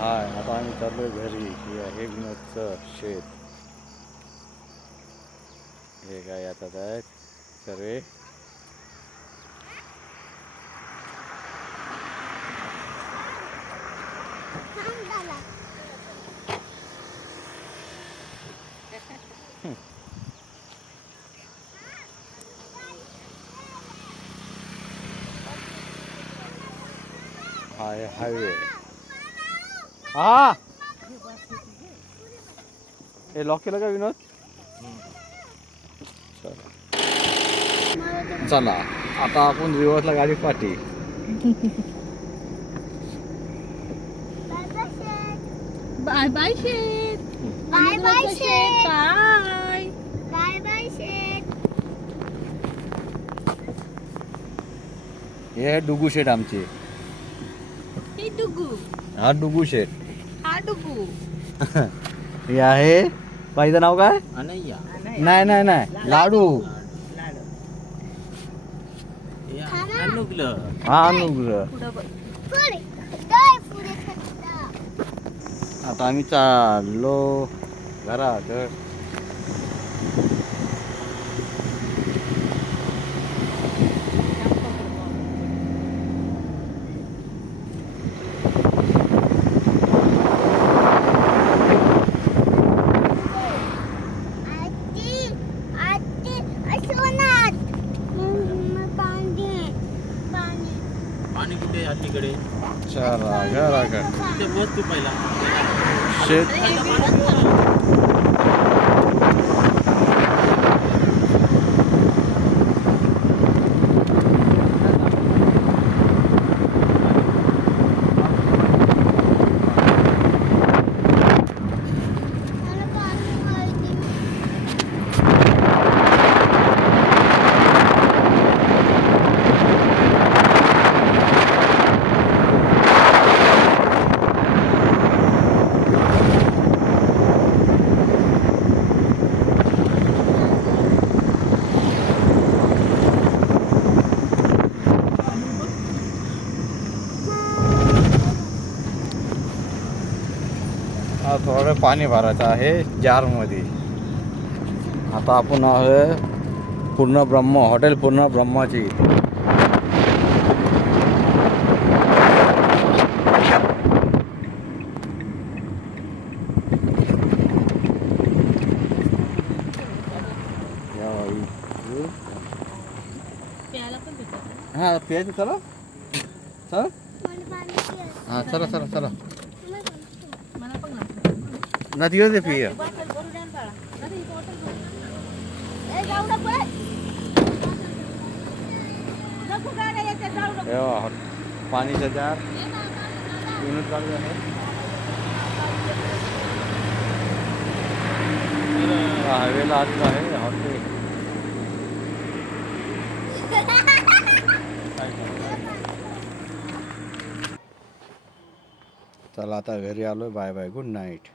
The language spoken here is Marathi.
हाय, आता आम्ही चाललोय घरी. हे आहे विनोदचं शेत. हे काय येतात आहेत सर्वे. हाय हायवे. हा, हे लॉक केलं का विनोद? चला आता आपण रिव्हर्सला गाडी पाठी. बाय बाय शेत. बाय बाय शेत. बाय बाय बाय शेत. हे डुगू शेट आमचे. हे डुगू. हा डुगू शेट. हा डुगू. हे आहे बाईचं नाव काय? अनैया. नाही नाही नाही, लाडू. अनुग्रह. हा अनुग्रह. आता आम्ही चाललो घराकडे. पाणी कुठे आजीकडे? चला घराकडे. ते बस तू पहिला. शेत थोडं पाणी भरायचं आहे जारमध्ये. आता आपण आहे पूर्ण ब्रह्म हॉटेल पूर्ण ब्रह्माची. हा प्यायचं. चला चला. हा चला चला चला. ना दिवस आहे पिय. पाणीचा जार विनोद चालू आहे. हायवेला आलेलं आहे हॉटेल. चला आता घरी आलोय. Bye bye, good night.